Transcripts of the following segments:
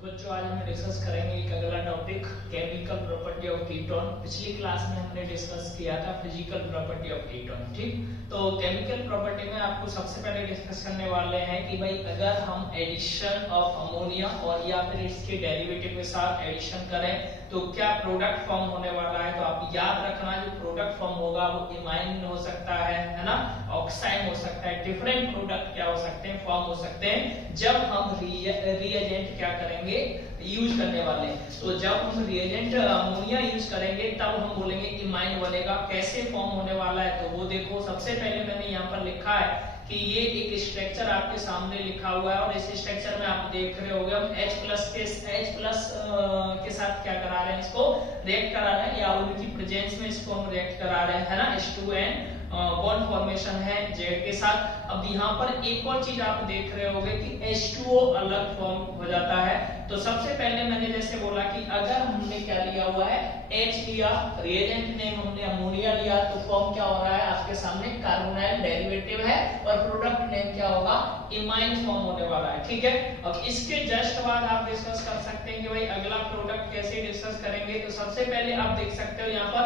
बच्चों आज हम डिस्कस करेंगे एक अगला topic chemical property of ketone. पिछली क्लास में हमने डिस्कस किया था फिजिकल प्रॉपर्टी ऑफ कीटोन। ठीक, तो केमिकल प्रॉपर्टी में आपको सबसे पहले डिस्कस करने वाले हैं कि भाई अगर हम एडिशन ऑफ अमोनिया और या फिर इसके डेरिवेटिव के साथ एडिशन करें तो क्या प्रोडक्ट फॉर्म होने वाला है। तो आप याद रखना जो प्रोडक्ट फॉर्म होगा वो इमाइन हो सकता है ना, ऑक्साइड हो सकता है, डिफरेंट प्रोडक्ट क्या हो सकते हैं, फॉर्म हो सकते हैं जब हम रिएजेंट क्या करेंगे, यूज करने वाले हैं। तो जब हम रिएजेंट अमोनिया यूज करेंगे तब हम बोलेंगे इमाइन बनेगा। कैसे फॉर्म होने वाला है तो वो देखो, सबसे पहले मैंने यहाँ पर लिखा है कि ये एक स्ट्रक्चर आपके सामने लिखा हुआ है और इस स्ट्रक्चर में आप देख रहे होंगे हम H+ के साथ क्या करा रहे हैं, इसको रिएक्ट करा रहे हैं या उनकी प्रेजेंस में इसको हम रिएक्ट करा रहे हैं, है ना। H2N बॉन्ड फॉर्मेशन है Z के साथ। अब यहाँ पर एक और चीज आप देख रहे होंगे कि H2O अलग फॉर्म हो जाता है। तो सबसे पहले मैंने जैसे बोला कि अगर हमने क्या लिया हुआ है, H लिया, रिएजेंट नेम हमने अमोनिया लिया, तो फॉर्म क्या हो रहा है आपके सामने, कार्बोनाइल डेरिवेटिव है और प्रोडक्ट नेम क्या होगा, इमाइन फॉर्म होने वाला है। ठीक है, अब इसके जस्ट बाद आप डिस्कस कर सकते हैं कि भाई अगला प्रोडक्ट कैसे डिस्कस करेंगे। तो सबसे पहले आप देख सकते हो यहाँ पर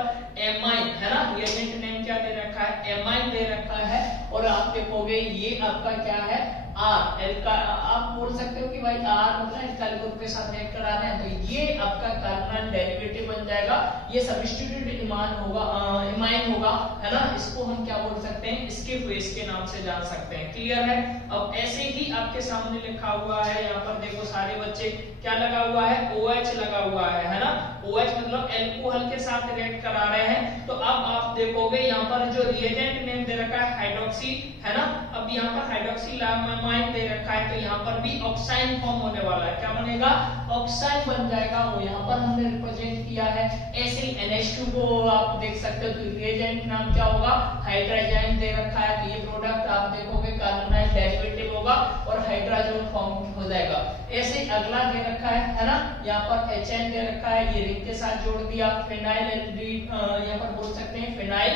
एमाइन है ना, रिएजेंट नेम क्या दे रखा है, एमाइन दे रखा है और आप देखोगे ये आपका क्या है, आर एल का। आप बोल सकते हो कि भाई आर मतलब एल्काइल ग्रुप के साथ रिएक्ट करा रहे हैं तो ये आपका कार्बोनाइल डेरिवेटिव बन जाएगा, ये सब्स्टिट्यूटेड इमाइन होगा, इमाइन होगा, है ना। इसको हम क्या बोल सकते हैं, इसके फेस के नाम से जान सकते हैं। क्लियर है। अब ऐसे ही आपके सामने लिखा हुआ है, यहाँ पर देखो सारे बच्चे क्या लगा हुआ है, OH लगा हुआ है ना। OH मतलब एल्कोहल के साथ रिएक्ट करा रहे हैं। तो अब आप देखोगे यहाँ पर जो रिएजेंट नेम दे रखा है हाइड्रोक्सी, है ना। अब यहाँ पर हाइड्रोक्सी लामाइन दे रखा है तो यहाँ पर भी ऑक्साइन फॉर्म होने वाला है। क्या बनेगा, ऑक्साइन बन जाएगा। वो यहाँ पर हमने रिप्रेजेंट किया है। ऐसे ही NH2 को आप देख सकते हो तो रिएजेंट नाम क्या होगा, हाइड्रोजन दे रखा है। तो ये प्रोडक्ट आप देखोगे कार्बोनाइल डेरिवेटिव होगा और हाइड्रोजन फॉर्म हो जाएगा। ऐसे ही अगला दे रखा है ना, यहाँ पर HN दे रखा है, ये रिंग के साथ जोड़ दिया। फिनाइल यहाँ पर बोल सकते हैं फिनाइल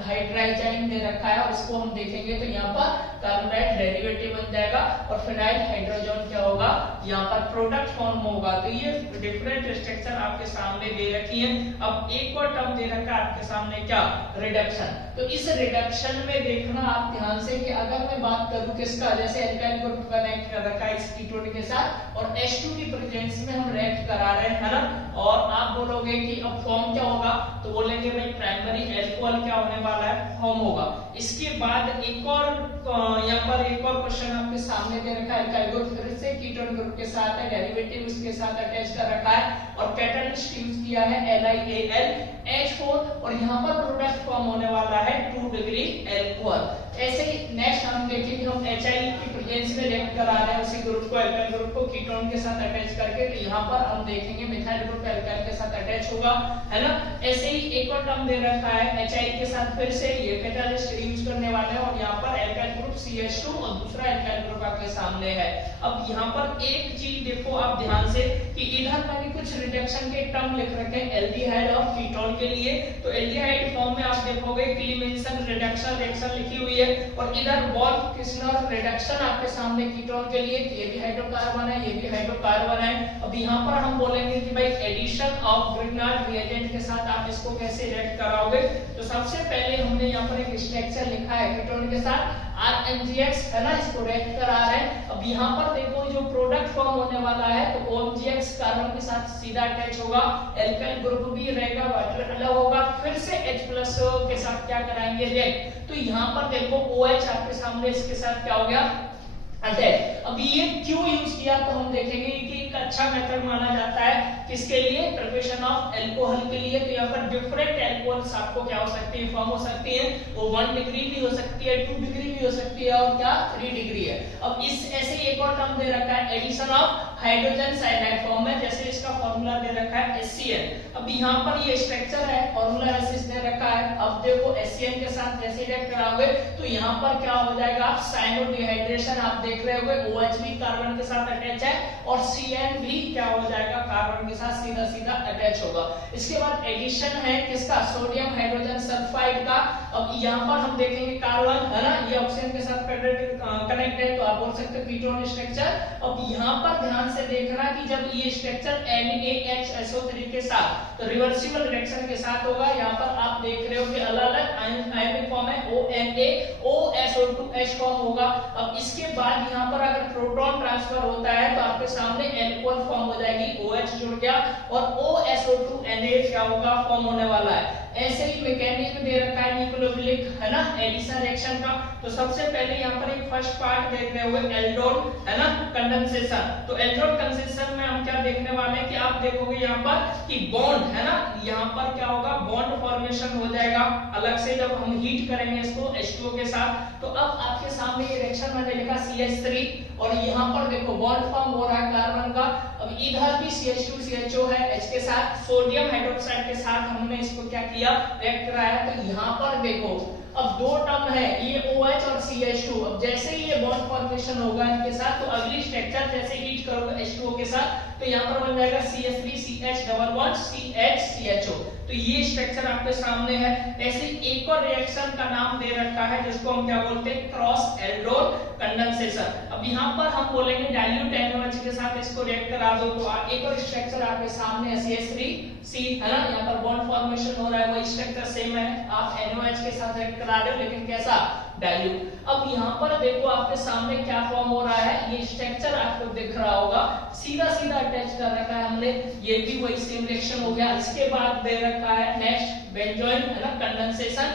हाइड्रोजन दे रखा है और इसको हम देखेंगे तो यहाँ पर कार्बोनाइल डेरिवेटिव बन जाएगा और फिनाइल हाइड्रोजन क्या होगा, यहाँ पर प्रोडक्ट फॉर्म होगा। तो ये डिफरेंट स्ट्रक्चर आपके सामने दे रखी है। अब एक और टर्म दे रखा है आपके सामने क्या, रिडक्शन। तो इस रिडक्शन में देखना आप ध्यान से कि अगर मैं बात करूं किसका, जैसे एल्काइल ग्रुप कनेक्ट कर रखा है इस कीटोन के साथ और H2 की प्रेजेंस में हम रिएक्ट करा रहे हैं, है ना। और आप बोलोगे कि अब फॉर्म क्या होगा, तो बोलेंगे भाई प्राइमरी एल्कोहल क्या होने वाला है, फॉर्म होगा। इसके बाद एक और यहाँ पर एक और क्वेश्चन आपके सामने दे रखा है, एल्काइल ग्रुप फिर से कीटोन ग्रुप के साथ है, डेरिवेटिव उसके साथ अटैच कर रखा है और कैटलिस्ट यूज किया है LiAlH4 और यहाँ पर प्रोडक्ट फॉर्म होने वाला है 2 डिग्री एल्कोहल। ऐसे ही नेक्स्ट हम देखेंगे, हम HI की प्रेजेंस में रिएक्ट करा रहे हैं उसी ग्रुप को, एल्काइल ग्रुप को कीटोन के साथ अटैच करके। तो यहाँ पर हम देखेंगे मिथाइल ग्रुप एल्काइल के साथ अटैच होगा, है ना। ऐसे ही एक और टर्म दे रखा है HI के साथ फिर से ये कैटलिस्ट यूज करने वाले हैं और यहाँ पर एल्काइल ग्रुप CH2 और दूसरा एल्काइल ग्रुप आपके सामने है। अब यहाँ पर एक चीज देखो आप ध्यान से कि इधर मैंने कुछ रिडक्शन के टर्म लिख रखे हैं एल्डिहाइड और कीटोन के लिए। तो एल्डिहाइड फॉर्म में आप देखोगे क्लीमेंसन रिडक्शन रिएक्शन लिखी हुई है और इधर वॉल्फ-किस्लर रिडक्शन आपके सामने कीटोन के लिए। ये भी हाइड्रोकार्बन है, ये भी हाइड्रोकार्बन है। अब यहाँ पर हम बोलेंगे कि भाई एडिशन ऑफ ग्रिग्नार्ड रिएजेंट के साथ आप इसको कैसे रिएक्ट कराओगे। तो सबसे पहले हमने यहाँ पर एक स्ट्रक्चर लिखा है कीटोन के साथ RMgx, है ना, इसको रिएक्ट करा रहे हैं। अब यहाँ पर देखो जो प्रोडक्ट फॉर्म होने वाला है तो OMgx कार्बन के साथ सीधा अटैच होगा, एल्काइल ग्रुप भी रहेगा, वाटर अलग होगा, फिर से H+ के साथ क्या कराएंगे, रिएक्ट। तो यहाँ पर देखो OH आपके सामने इसके साथ क्या हो गया, अटैच। अब ये क्यों यूज किया तो हम देखेंगे कि एक अच्छा मेथड माना जाता है किसके लिए, प्रिपरेशन ऑफ एल्कोहल के लिए। तो यहाँ पर डिफरेंट एल्कोहल्स आपको क्या हो सकती है, फॉर्म हो सकती है। वो 1 डिग्री भी हो सकती है, 2 डिग्री भी हो सकती है और क्या 3 डिग्री है। अब इस ऐसे एक और टर्म दे रखा है addition of hydrogen cyanide form में, जैसे इसका फॉर्मूला दे रखा है HCl। अब यहाँ पर ये स्ट्रक्चर है, फॉर्मूला ऐसे दे रखा है। अब देखो HCl के साथ जैसे रिएक्ट कराओगे तो यहाँ पर क्या हो जाएगा, साइनो डिहाइड्रेशन आप देख रहे होंगे OH भी कार्बन के साथ अटैच है और CN भी क्या हो जाएगा, कार्बन के साथ सीधा सीधा अटैच होगा। इसके बाद एडिशन है किसका, सोडियम हाइड्रोजन सल्फाइड का। अब यहाँ पर हम देखेंगे कार्बन है ना, ये ऑक्सीजन के साथ कनेक्ट है, तो आप बोल सकते हो कीटोन स्ट्रक्चर। अब यहाँ पर ध्यान से देखना कि जब ये स्ट्रक्चर NaHSO3 के साथ, तो रिवर्सिबल रिएक्शन के साथ होगा। यहाँ पर आप देख रहे हो कि अलग-अलग आयनिक फॉर्म है, ONA OSO2H फॉर्म होगा। अब इसके बाद यहाँ पर अगर प्रोटॉन ट्रांसफर होता है तो आपके सामने एल्कोहल फॉर्म हो जाएगी, OH जुड़ गया और OSO2Na क्या होगा, फॉर्म होने वाला है। ऐसे ही मैकेनिज्म दे रखा है न्यूक्लियोफिलिक है ना, एडिशन रिएक्शन का। तो सबसे पहले यहाँ पर एक फर्स्ट पार्ट देख रहे हुए एल्डोन है ना, कंडेंसेशन। तो एल्डोन कंडेंसेशन में हम क्या देखने वाले हैं कि आप देखोगे यहाँ पर कि बॉन्ड है ना, यहाँ पर क्या होगा, बॉन्ड फॉर्मेशन हो जाएगा अलग से जब हम हीट करेंगे इसको H2O के साथ। तो अब आपके सामने ये रिएक्शन मैंने लिखा CH3 और यहाँ पर देखो बॉन्ड फॉर्म हो रहा है कार्बन का। अब इधर भी CH2 CHO है H के साथ, सोडियम हाइड्रोक्साइड के साथ हमने इसको क्या किया, रिएक्ट कराया। तो यहाँ पर देखो अब दो टर्म है, ये OH और CH2। अब जैसे ही ये बॉन्ड फॉर्मेशन होगा इनके साथ, तो अगली स्ट्रक्चर जैसे हीट करोगे H2O के साथ, तो यहाँ पर बन जाएगा CH3CH डबल बॉन्ड CHCHO। तो ये स्ट्रक्चर आपके सामने है। ऐसे एक और रिएक्शन का नाम दे रखा है जिसको हम क्या बोलते हैं, क्रॉस एल्डोन कंडेंसेशन। अब यहाँ पर हम बोलेंगे डाइल्यूट NaOH के साथ इसको रिएक्ट करा दो, तो एक और स्ट्रक्चर आपके सामने है CH3C है ना, यहाँ पर बॉन्ड फॉर्मेशन हो रहा है, वही स्ट्रक्चर सेम है, आप NaOH के साथ रिएक्ट करा रहे हो लेकिन कैसा, डाइल्यूट। अब यहाँ पर देखो आपके सामने क्या फॉर्म हो रहा है, ये स्ट्रक्चर आपको दिख रहा होगा, सीधा सीधा अटैच कर रखा है हमने, ये भी वही सेम रिएक्शन हो गया। इसके बाद दे रखा है नेक्स्ट बेंजोइन है ना, कंडेंसेशन।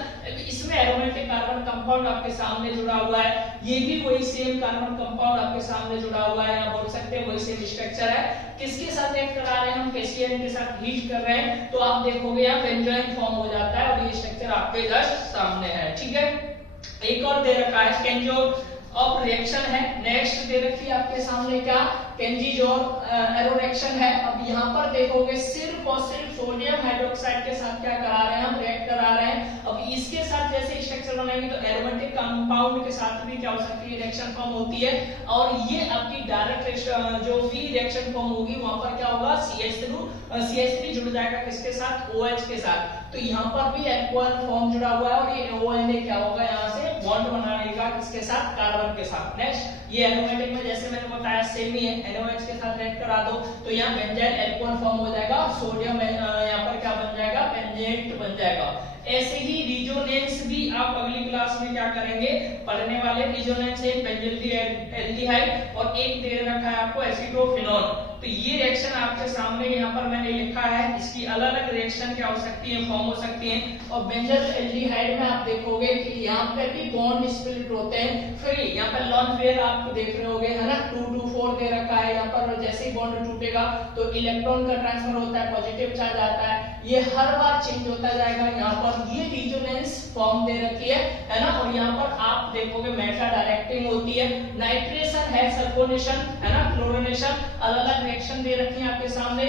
इसमें एरोमेटिक कार्बन कंपाउंड आपके सामने जुड़ा हुआ है, ये भी वही सेम कार्बन कंपाउंड आपके सामने जुड़ा हुआ है, यहाँ बोल सकते हैं वही सेम स्ट्रक्चर है। किसके साथ रिएक्ट करा रहे हैं हम, KCl के साथ हीट कर रहे हैं, तो आप देखोगे यहाँ बेंजोइन फॉर्म हो जाता है और ये स्ट्रक्चर आपके जस्ट सामने है। ठीक है, एक और दे रखा है केंजो ऑफ रिएक्शन है। नेक्स्ट दे रखी है आपके सामने क्या, केंजीजोर एरो रिएक्शन है। अब यहाँ पर देखोगे सिर्फ और सिर्फ सोडियम हाइड्रोक्साइड के साथ क्या करा रहे हैं हम, रिएक्ट करा रहे हैं। अब इसके साथ जैसे स्ट्रक्चर बनाएंगे तो एरोमेटिक कंपाउंड के साथ भी क्या हो सकती है, रिएक्शन फॉर्म होती है। और ये आपकी डायरेक्ट जो भी रिएक्शन फॉर्म होगी वहां पर क्या होगा, CH3 जुड़ जाएगा किसके साथ, OH के साथ। तो यहाँ पर भी एल्कोहल फॉर्म जुड़ा हुआ है और ये ONA क्या होगा, यहाँ से बॉन्ड बनाने का किसके साथ, कार्बन के साथ। नेक्स्ट ये एरोमेटिक में जैसे मैंने बताया सेम ही है, NaOH के साथ रिएक्ट करा दो तो यहाँ बेंजाइल एल्कोहल फॉर्म हो जाएगा और सोडियम यहाँ पर क्या बन जाएगा, बेंजेट बन जाएगा। ऐसे ही रिजोनेंस भी आप अगली क्लास में क्या करेंगे, पढ़ने वाले। रिजोनेंस है बेंजल्डिहाइड और एक दे रखा है आपको एसिडोफिनोल। तो ये रिएक्शन आपके सामने यहाँ पर मैंने लिखा है, इसकी अलग अलग रिएक्शन क्या हो सकती है, फॉर्म हो सकती है। और बेंजल्डिहाइड में आप देखोगे कि यहाँ पे भी बॉन्ड स्प्लिट होते हैं, फिर यहाँ पर लॉन पेयर आप देख रहे होगे है ना, 2 दे रखा है। यहाँ पर जैसे ही बॉन्ड टूटेगा तो इलेक्ट्रॉन का ट्रांसफर होता है, पॉजिटिव चार्ज आता है, ये हर बार चेंज होता जाएगा। यहाँ पर ये रिजोनेंस फॉर्म दे रखी है ना। और यहाँ पर आप देखोगे मेटा डायरेक्टिंग होती है, नाइट्रेशन है, सल्फोनेशन है ना, क्लोरिनेशन, अलग अलग रिएक्शन दे रखी है आपके सामने।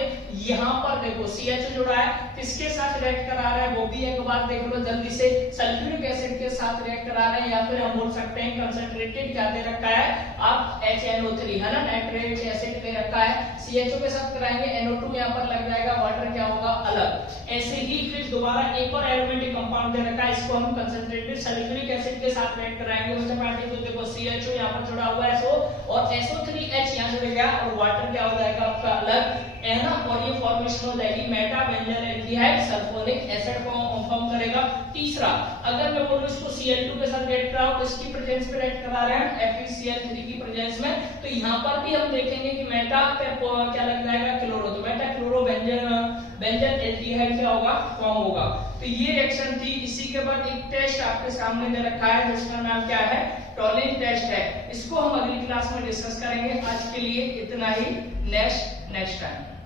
यहाँ पर देखो CH जुड़ा है, किसके साथ रिएक्ट करा रहा है वो भी एक बार देख लो जल्दी से, सल्फ्यूरिक एसिड के साथ रिएक्ट करा रहे हैं, या फिर हम बोल सकते हैं कंसंट्रेटेड क्या दे रखा है आप, HNO3 है ना, नाइट्रेट एसिड दे रखा है। CHO के साथ कराएंगे, NO2 यहाँ पर लग जाएगा, वाटर क्या होगा अलग। ऐसे ही फिर दोबारा एक और एरोमेटिक कंपाउंड दे रखा है, इसको हम कंसंट्रेटेड सल्फ्यूरिक एसिड के साथ रिएक्ट कराएंगे। उसके बाद देखो CHO यहाँ पर जुड़ा हुआ है SO और SO3H यहाँ जुड़ेगा और वाटर क्या हो जाएगा आपका अलग है ना। और ये फॉर्मेशन हो जाएगी Meta benzaldehyde sulphonic acid form करेगा। तीसरा, अगर मैं बोलूं इसको Cl2 के साथ रिएक्ट कराओ तो इसकी प्रेजेंस पे रिएक्ट करा रहे हैं FeCl3 की प्रेजेंस में, तो यहाँ पर भी हम देखेंगे कि मेटा पे क्या लग जाएगा, क्लोरो, तो मेटा क्लोरो बेंजल्डिहाइड क्या होगा, फॉर्म होगा। तो ये रिएक्शन थी। इसी के बाद एक टेस्ट आपके सामने दे रखा है जिसका नाम क्या है, टॉलिन टेस्ट है। इसको हम अगली क्लास में डिस्कस करेंगे। आज के लिए इतना ही, नेक्स्ट टाइम।